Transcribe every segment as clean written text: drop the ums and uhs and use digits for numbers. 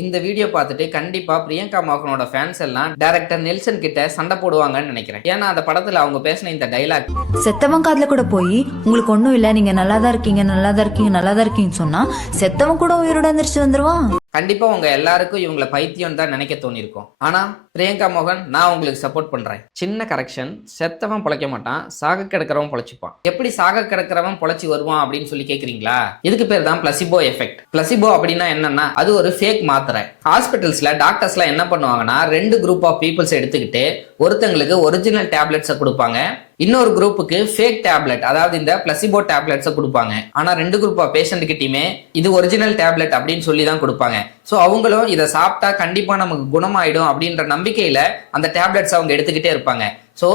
இந்த வீடியோ பார்த்துட்டு கண்டிப்பா பிரியங்கா மோகனோட ஃபேன்ஸ் எல்லாம் டைரக்டர் நெல்சன் கிட்ட சண்டை போடுவாங்கன்னு நினைக்கிறேன். ஏன்னா அந்த படத்துல அவங்க பேசின இந்த டைலாக் செத்தவன் காதுல கூட போய் உங்களுக்கு ஒண்ணும் இல்ல, நீங்க நல்லாதான் இருக்கீங்க நல்லாதான் இருக்கீங்க நல்லாதான் இருக்கீங்கன்னு சொன்னா செத்தவன் கூட உயிரோட எந்திரிச்சு வந்துருவான். கண்டிப்பா உங்க எல்லாருக்கும் இவங்களை பைத்தியம் தான் நினைக்க தோணிருக்கும். ஆனா பிரியங்கா மோகன், நான் உங்களுக்கு சப்போர்ட் பண்றேன். சின்ன கரெக்ஷன், செத்தவன் பொழைக்க மாட்டான், சாக கிடக்கிறவன் பொழைச்சிப்பான். எப்படி சாக கிடக்கிறவன் பொழைச்சி வருவான் அப்படின்னு சொல்லி கேக்குறீங்களா? இதுக்கு பேர் தான் பிளசிபோ எஃபெக்ட். பிளசிபோ அப்படின்னா என்னன்னா, அது ஒரு ஃபேக் மாத்திரை. ஹாஸ்பிட்டல்ஸ்ல டாக்டர்ஸ்லாம் என்ன பண்ணுவாங்கன்னா, 2 குரூப் ஆஃப் பீப்புள்ஸ் எடுத்துக்கிட்டு ஒருத்தங்களுக்கு ஒரிஜினல் டேப்லெட்ஸை கொடுப்பாங்க, இன்னொரு குரூப்புக்கு ஃபேக் டேப்லெட், அதாவது இந்த பிளசிபோ டேப்லெட்ஸை கொடுப்பாங்க. ஆனா 2 குரூப் ஆஃப் பேஷண்ட் கிட்டயுமே இது ஒரிஜினல் டேப்லெட் அப்படின்னு சொல்லி தான் கொடுப்பாங்க. ஸோ அவங்களும் இதை சாப்பிட்டா கண்டிப்பா நமக்கு குணமாயிடும் அப்படின்ற நம்பிக்கையில அந்த டேப்லெட்ஸ் அவங்க எடுத்துக்கிட்டே இருப்பாங்க. ஸோ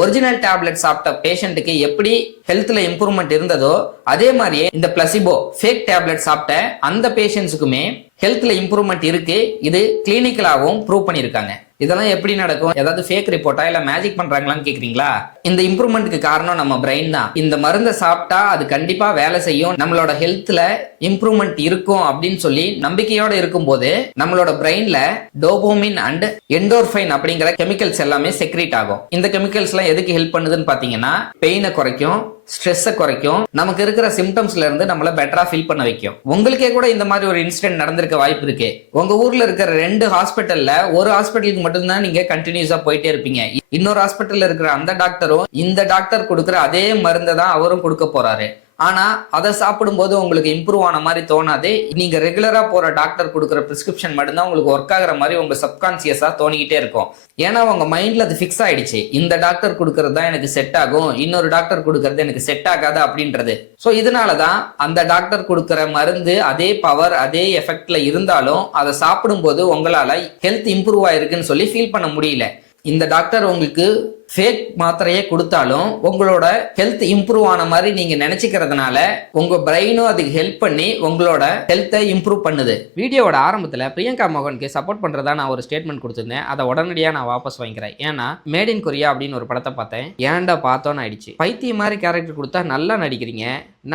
ஒரிஜினல் டேப்லெட் சாப்பிட்ட பேஷண்ட்டுக்கு எப்படி ஹெல்த்ல இம்ப்ரூவ்மெண்ட் இருந்ததோ அதே மாதிரியே இந்த பிளசிபோ ஃபேக் டேப்லெட் சாப்பிட்ட அந்த பேஷண்ட்ஸுக்குமே ஹெல்த்ல இம்ப்ரூவ்மெண்ட் இருக்கு. இது கிளினிக்கலாகவும் ப்ரூவ் பண்ணியிருக்காங்க. இதெல்லாம் எப்படி நடக்கும்? ஏதாவது ஃபேக் ரிப்போர்ட்டா இல்ல மேஜிக் பண்றாங்களான்னு கேக்குறீங்களா? இந்த இம்ப்ரூவ்மெண்ட்க்கு காரணம் நம்ம பிரெயின் தான். இந்த மருந்தை சாப்பிட்டா அது கண்டிப்பா வேலை செய்யும், நம்மளோட ஹெல்த்ல இம்ப்ரூவ்மெண்ட் இருக்கும் அப்படின்னு சொல்லி நம்பிக்கையோட இருக்கும்போது நம்மளோட பிரெயின்ல டோபோமின் அண்ட் எண்டோர்ஃபைன் அப்படிங்கிற கெமிக்கல்ஸ் எல்லாமே செக்ரீட் ஆகும். இந்த கெமிக்கல்ஸ் எல்லாம் எதுக்கு ஹெல்ப் பண்ணுதுன்னு பாத்தீங்கன்னா, பெயினை குறைக்கும், ஸ்ட்ரெஸ்ஸை குறைக்கும், நமக்கு இருக்கிற சிம்டம்ஸ்ல இருந்து நம்மள பெட்டரா ஃபீல் பண்ண வைக்கும். உங்களுக்கே கூட இந்த மாதிரி ஒரு இன்சிடென்ட் நடந்திருக்க வாய்ப்பு இருக்கு. உங்க ஊர்ல இருக்கிற 2 ஹாஸ்பிட்டல்ல ஒரு ஹாஸ்பிட்டலுக்கு மட்டும்தான் நீங்க கண்டினியூஸா போயிட்டே இருப்பீங்க. இன்னொரு ஹாஸ்பிட்டல்ல இருக்கிற அந்த டாக்டரும் இந்த டாக்டர் கொடுக்குற அதே மருந்தை தான் அவரும் கொடுக்க போறாரு. ஆனா அதை சாப்பிடும்போது உங்களுக்கு இம்ப்ரூவ் ஆன மாதிரி தோணாது. நீங்க ரெகுலரா போற டாக்டர் கொடுக்குற பிரிஸ்கிரிப்ஷன் மட்டும்தான் உங்களுக்கு ஒர்க் ஆகுற மாதிரி உங்க சப்கான்சியஸா தோணிக்கிட்டே இருக்கும். ஏன்னா உங்க மைண்ட்ல அது ஃபிக்ஸ் ஆயிடுச்சு, இந்த டாக்டர் கொடுக்கறது தான் எனக்கு செட் ஆகும், இன்னொரு டாக்டர் கொடுக்கறது எனக்கு செட் ஆகாது அப்படின்றது. ஸோ இதனாலதான் அந்த டாக்டர் கொடுக்குற மருந்து அதே பவர் அதே எஃபெக்ட்ல இருந்தாலும் அதை சாப்பிடும்போது உங்களால ஹெல்த் இம்ப்ரூவ் ஆயிருக்குன்னு சொல்லி ஃபீல் பண்ண முடியல. இந்த டாக்டர் உங்களுக்கு ஃபேக் மாத்திரையே கொடுத்தாலும் உங்களோட ஹெல்த் இம்ப்ரூவ் ஆன மாதிரி நீங்க நினைச்சுக்கிறதுனால உங்க பிரெயினும் அதுக்கு ஹெல்ப் பண்ணி உங்களோட ஹெல்த்தை இம்ப்ரூவ் பண்ணுது. வீடியோவோட ஆரம்பத்துல பிரியங்கா மோகனுக்கு சப்போர்ட் பண்றதா நான் ஒரு ஸ்டேட்மெண்ட் கொடுத்திருந்தேன். அதை உடனடியாக நான் வாபஸ் வாங்கிக்கிறேன். ஏன்னா மேட் இன் கொரியா அப்படின்னு ஒரு படத்தை பார்த்தேன், ஏன்டா பார்த்தோன்னு ஆயிடுச்சு. பைத்தியம் மாதிரி கேரக்டர் கொடுத்தா நல்லா நடிக்கிறீங்க,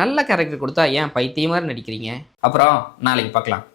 நல்ல கேரக்டர் கொடுத்தா ஏன் பைத்தியம் மாதிரி நடிக்கிறீங்க? அப்புறம் நாளைக்கு பார்க்கலாம்.